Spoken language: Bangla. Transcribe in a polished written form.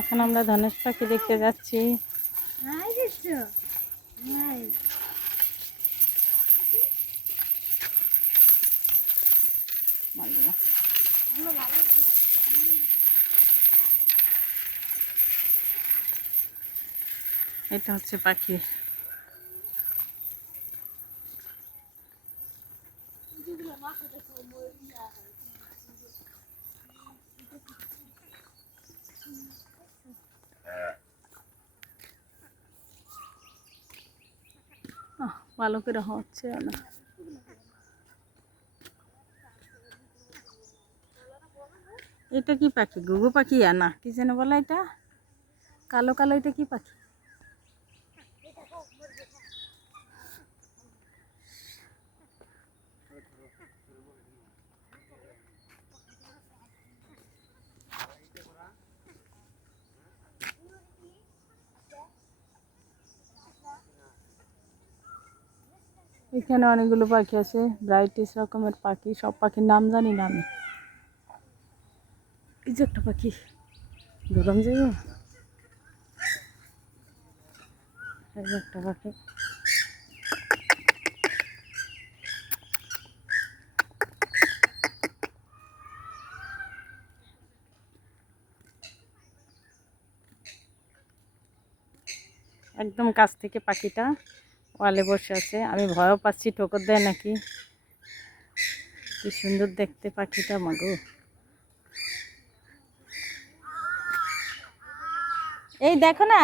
এখন আমরা ধনেশ পাখি দেখতে যাচ্ছি। এটা হচ্ছে পাখি। ভালো করে হচ্ছে না। এটা কি পাখি? ঘুঘু পাখি না কি যেন বলা, এটা কালো কালো, এটা কি পাখি? এখানে অনেকগুলো পাখি আছে, ভ্যারাইটিস রকমের পাখি। সব পাখির নাম জানি না আমি। এই যে একটা পাখি, দূরম যাই, এই যে একটা পাখি। একদম কাছ থেকে পাখিটা ওয়ালে বসে আছে। আমি ভয়ও পাচ্ছি ঠোকর দেয় নাকি। কি সুন্দর দেখতে পাখিটা, মাগো। এই দেখো না।